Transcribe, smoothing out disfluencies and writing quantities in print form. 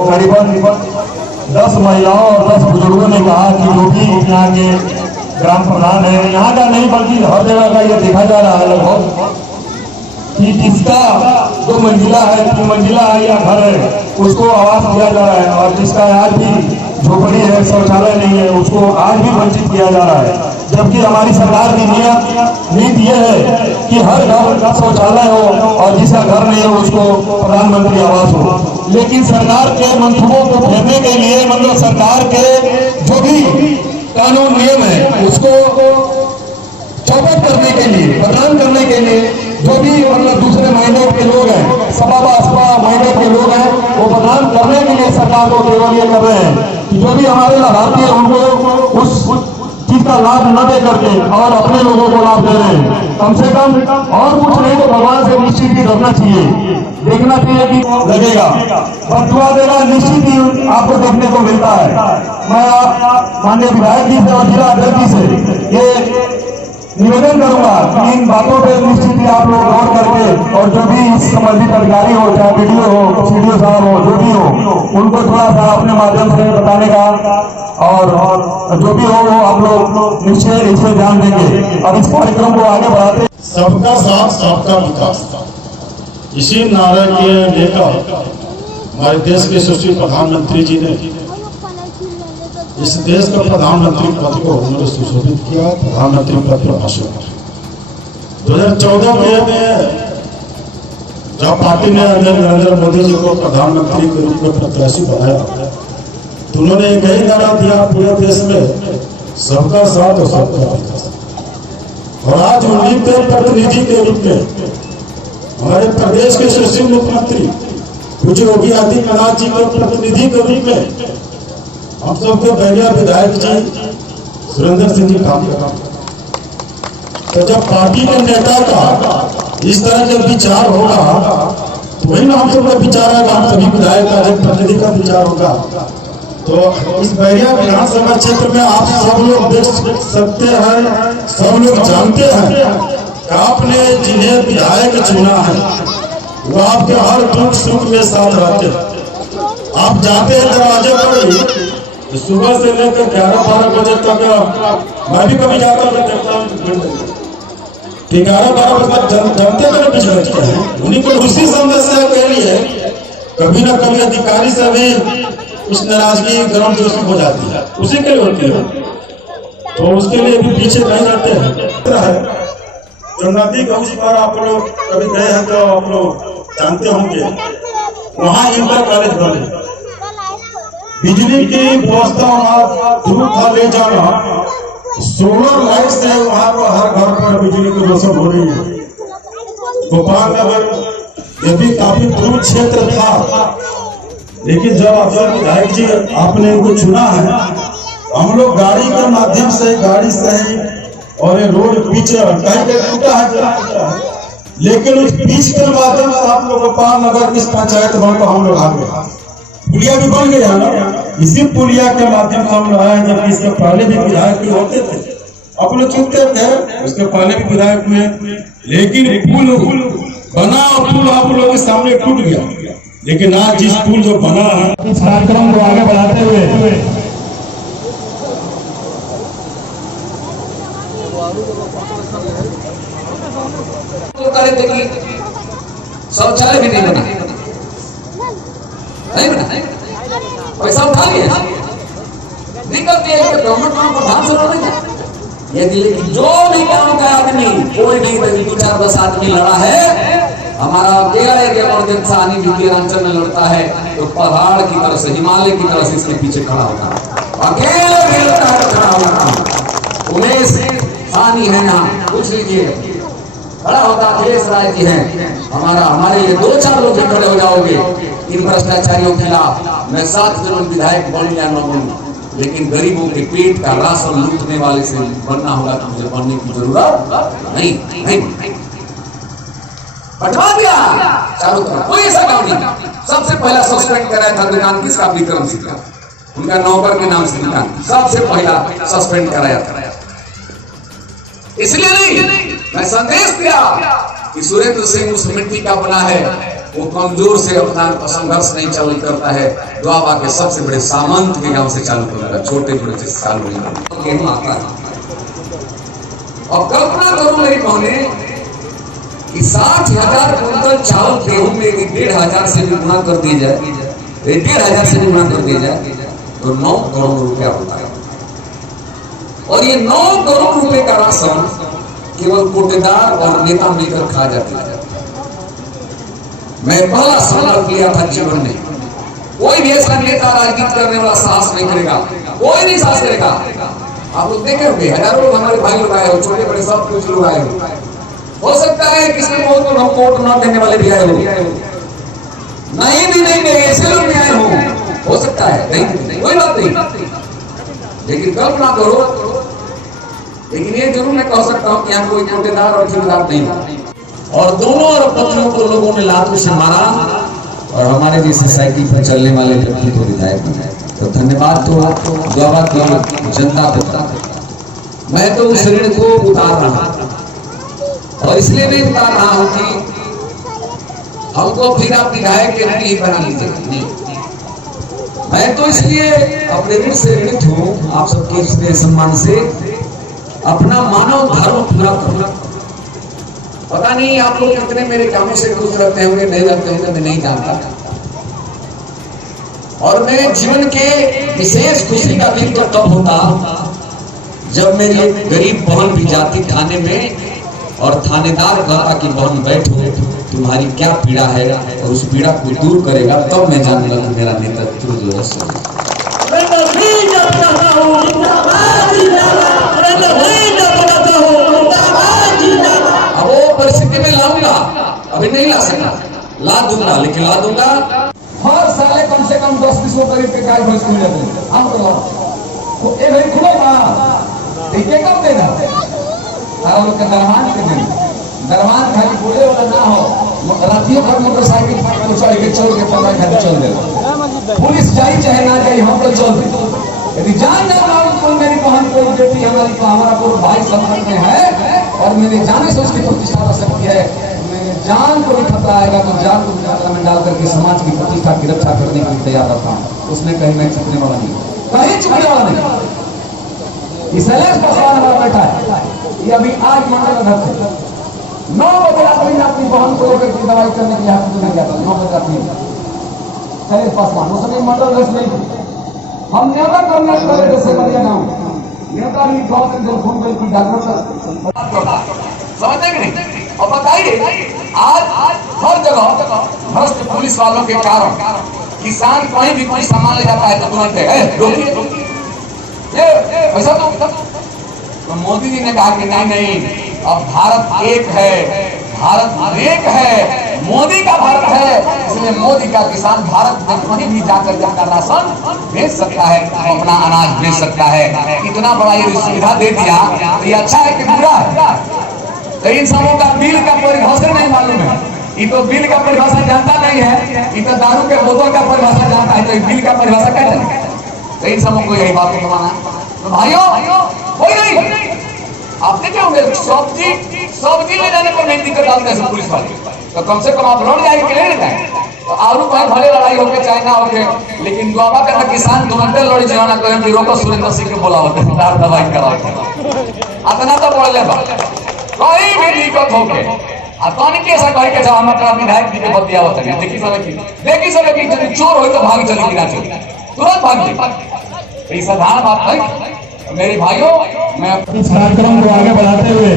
करीबन 10 महिलाओं और 10 बुजुर्गों ने कहा कि जो भी यहाँ के ग्राम प्रधान है, यहाँ का नहीं बल्कि हर जगह का ये देखा जा रहा है लगभग कि जिसका 2 मंजिला है, 3 मंजिला है या घर है, उसको आवास दिया जा रहा है, और जिसका आज भी झोपड़ी है, शौचालय नहीं है, उसको आज भी वंचित किया जा रहा है। जबकि हमारी सरकार की नीति यह है कि हर घर का शौचालय हो और जिसका घर नहीं है उसको प्रधानमंत्री आवास हो। लेकिन सरकार के मंसूबों को फेरने के लिए, मतलब सरकार के जो भी कानून नियम है उसको चौपट करने के लिए, प्रदान करने के लिए जो भी मतलब दूसरे महीने के लोग हैं, सपा महीने के लोग हैं, वो प्रदान करने के लिए सरकार को केवल ये कर रहे हैं कि जो भी हमारे लाभार्थी है उनको उस चीज का लाभ न दे करके और अपने लोगों को लाभ दे रहे हैं। कम से कम और कुछ नहीं तो भगवान से निश्चित ही रखना चाहिए, देखना चाहिए कि लगेगा, बदुआ देना निश्चित ही आपको देखने को मिलता है। मैं माननीय विधायक जी से और जिला अध्यक्ष जी से ये निवेदन करूंगा कि इन बातों पे निश्चित ही आप लोग गौर करके, और जो भी संबंधित अधिकारी हो, चाहे वीडियो हो, सीडीओ साहब हो, जो भी हो, उनको थोड़ा सा अपने माध्यम से बताने का और जो भी हो वो आप लोग निश्चय इसमें ध्यान देंगे और इस कार्यक्रम को आगे बढ़ाते। सबका साथ सबका विकास, इसी नारे के लेकर हमारे देश के यशस्वी प्रधानमंत्री जी ने इस देश का प्रधानमंत्री पद को उन्होंने सुशोभित किया, प्रधानमंत्री पद पर भाषण। 2014 में जब पार्टी ने नरेंद्र मोदी जी को प्रधानमंत्री के रूप में प्रत्याशी बनाया तो उन्होंने एक ही नारा दिया पूरे देश में, सबका साथ और सबका विकास। और आज उन्हीं के प्रतिनिधि के रूप में हमारे प्रदेश के यशस्वी मुख्यमंत्री पूज्य योगी आदित्यनाथ जी के प्रतिनिधि के रूप में हम सबके बैरिया विधायक जी सुरेंद्र सिंह जी काम कर रहे हैं। तो जब पार्टी के नेता का इस तरह के विचार होगा तो वही ना हम सबका विचार है, हम सभी विधायक का प्रतिनिधि का विचार होगा। तो इस बैरिया विधानसभा क्षेत्र में आप सब लोग देख सकते हैं, सब लोग जानते हैं कि आपने जिन्हें विधायक चुना है वो आपके हर दुख सुख में साथ रहते हैं। आप जाते हैं दरवाजे पर सुबह से लेकर 11-12 बजे तक, मैं भी कभी जाता हूँ 11-12 बजे तक जनते मेरे बीच बैठते हैं। उन्हीं को उसी समस्या के लिए कभी ना कभी अधिकारी से भी कुछ नाराजगी गर्म जोशी हो जाती है, उसी के लिए होती है। तो उसके लिए भी पीछे नहीं रहते हैं। जो नदी का उस पर आप लोग कभी गए हैं तो आप लोग जानते होंगे, वहाँ इंटर कॉलेज बने, बिजली की व्यवस्था वहाँ दूर था ले जाना, सोलर लाइट से वहाँ पर हर घर पर बिजली की रोशन हो रही है। गोपाल नगर ये भी काफी दूर क्षेत्र था, लेकिन जब आप विधायक जी आपने इनको चुना है, हम लोग गाड़ी के माध्यम से, गाड़ी से ही, और ये रोड पिच कहीं टूटा है, लेकिन उस पिच के माध्यम से आप लोग गोपाल नगर इस पंचायत भवन को हम लोग आ गए, पुलिया भी बन गया ना। इसी पुलिया के माध्यम से हम लोग आए, जबकि इसके पहले भी विधायक भी होते थे, आप लोग चुनते थे, उसके पहले भी विधायक हुए, लेकिन पुल बना और पुल आप लोगों के सामने टूट गया। लेकिन आज जिस पुल जो बना है, इस कार्यक्रम को आगे बढ़ाते हुए तो करे थे कि शौचालय भी नहीं बना, नहीं बना, पैसा उठा लिया, दिक्कत ये है कि गवर्नमेंट में प्रधान से नहीं है। यदि जो भी काम का आदमी, कोई नहीं, 2-4-10 आदमी लड़ा है, हमारा अकेला एक इमरजेंसी सानी विद्यांचल में लड़ता है तो पहाड़ की तरह से, हिमालय की तरह से इसके पीछे खड़ा होता है, अकेले भी लड़ता है खड़ा होता। उमेश सानी है यहाँ, पूछ लीजिए, खड़ा होता अखिलेश राय जी है, हमारे लिए 2-4 लोग भी खड़े हो जाओगे इन भ्रष्टाचारियों के खिलाफ। मैं 7 दिन विधायक बन या न बनूं, लेकिन गरीबों के पेट का राशन लूटने वाले से बनना होगा तो मुझे बनने की जरूरत नहीं। हटवा दिया चारों तरफ, कोई ऐसा काम नहीं। सबसे पहला सस्पेंड कराया था दुकान किसका, विक्रम सिंह का, उनका नौकर के नाम से दुकान सबसे पहला सस्पेंड कराया था। इसलिए नहीं, मैं संदेश दिया कि सुरेंद्र सिंह उस मिट्टी का बना है वो कमजोर से अपना संघर्ष नहीं चालू करता है, द्वाबा के सबसे बड़े सामंत के गांव से चालू करेगा, छोटे छोटे से चालू नहीं गेहूं आता है। और कल्पना करो मेरी बहने कि 60,000 कुंटल चावल गेहूं में 1,500 से भी गुना कर दिया जाए, 1,500 से भी गुना कर दिया जाए तो 9 करोड़ रुपया होता है। और ये 9 करोड़ रुपए का राशन केवल कोटेदार और नेता मिलकर खा जाते हैं। मैं पहला संकल्प लिया था जीवन में, कोई भी ऐसा नेता राजनीति करने वाला साहस नहीं करेगा, कोई नहीं साहस करेगा। आप लोग देखे होंगे हजारों लोग हमारे भाई लोग आए हो, छोटे बड़े सब कुछ लोग आए हो सकता है किसी को हम वोट न देने वाले भी आए हो, नहीं भी नहीं मेरे ऐसे लोग भी आए हो सकता है, नहीं कोई बात नहीं। लेकिन कल्पना करो, लेकिन ये जरूर मैं कह सकता हूँ कि यहाँ कोई कोटेदार और ठेकेदार नहीं, और दोनों और पत्नियों को लोगों ने लातों से मारा और हमारे जैसे साइकिल पर चलने वाले व्यक्ति को विधायक बनाया। तो धन्यवाद तो द्वाबा की जनता को। मैं तो उस ऋण को उतार रहा हूं, और इसलिए नहीं उतार रहा हूं कि हमको फिर आप विधायक के ऋण ही बना लीजिए। मैं तो इसलिए अपने ऋण से ऋणित हूं, आप सबके स्नेह सम्मान से अपना मानव धर्म पूरा करना। पता नहीं आप लोग कितने मेरे कामों से खुश रहते होंगे, नहीं रहते होंगे मैं नहीं जानता। और मैं जीवन के विशेष खुशी का दिन तो तब होता जब मेरी गरीब बहन भी जाती थाने में और थानेदार कहता कि बहन बैठो, तुम्हारी क्या पीड़ा है और उस पीड़ा को दूर करेगा, तब मैं जानूंगा कि मेरा नेतृत्व जो है अब वो परिस्थिति में लाऊंगा, अभी नहीं ला सकता, ला दूंगा, लेकिन ला दूंगा। हर साले कम से कम 10-20 करीब के गाय भैंस खुल जाते हैं। हम तो ये भाई खुलेगा ठीक है, कब देगा और के दरमान के दिन दरमान खाली बोले वाला ना हो, रातियों भर मोटरसाइकिल पर चढ़ के पता खाली चल देगा। पुलिस जाई चाहे ना जाई, हम तो चल देते। यदि जान जाना कोई मेरी बहन कोई बेटी हमारी को हमारा कोई भाई संकट में है और मैंने जाने से उसकी प्रतिष्ठा हो सकती है, मैंने जान को भी खतरा आएगा तो जान को खतरा में डाल करके समाज की प्रतिष्ठा की रक्षा करने के लिए तैयार रहता हूँ। उसमें कहीं मैं छुपने वाला नहीं, कहीं छुपने वाला नहीं। शैलेश पासवान हमारा बैठा है, ये अभी आज मंडल अध्यक्ष है। 9 बजे रात्रि में अपनी बहन को लेकर के दवाई करने के लिए हाथ में गया था। 9 बजे रात्रि शैलेश पासवान उस समय मंडल अध्यक्ष नहीं थे। हम न्योता करने वाले जैसे बढ़िया गाँव न्योता भी गाँव से जब फोन की डॉक्टर समझते कि नहीं। और बताइए आज हर जगह भ्रष्ट पुलिस वालों के कारण किसान कहीं भी कोई सामान ले जाता है तो तुरंत रोकिए ऐसा। तो मोदी जी ने कहा कि नहीं, अब भारत एक है, भारत एक है, मोदी का भारत है, इसलिए मोदी का किसान भारत में कहीं भी जाकर जाकर राशन बेच सकता है, अपना अनाज बेच सकता है। इतना बड़ा ये सुविधा दे दिया तो ये अच्छा है कि बुरा है? तो इन सबों का बिल का परिभाषा नहीं मालूम है। ये तो बिल का परिभाषा जानता नहीं है, ये तो दारू के बोतल का परिभाषा जानता है, तो बिल का परिभाषा क्या जाने? तो इन सबों को यही बात को माना। तो भाइयों कोई नहीं, आप देखे होंगे सब्जी ले जाने पर नहीं दिक्कत डालते हैं पुलिस वाले, तो कम से कम आप लड़ जाए कि ले जाए। तो आलू भाई भले लड़ाई होके चाहे ना होके, लेकिन द्वाबा का किसान तुरंत लड़ी जाना कहें कि रोको सुरेंद्र सिंह के बोला होते दार दवाई करा अतना तो बोले कोई भी दिक्कत होके अतनी कैसा कहे के हम अपना विधायक जी के बतिया होता है। देखी सब कि चोर हो तो भाग चले कि ना चले, तुरंत भाग। ये साधारण बात है मेरे भाइयों। मैं इस कार्यक्रम को आगे बढ़ाते हुए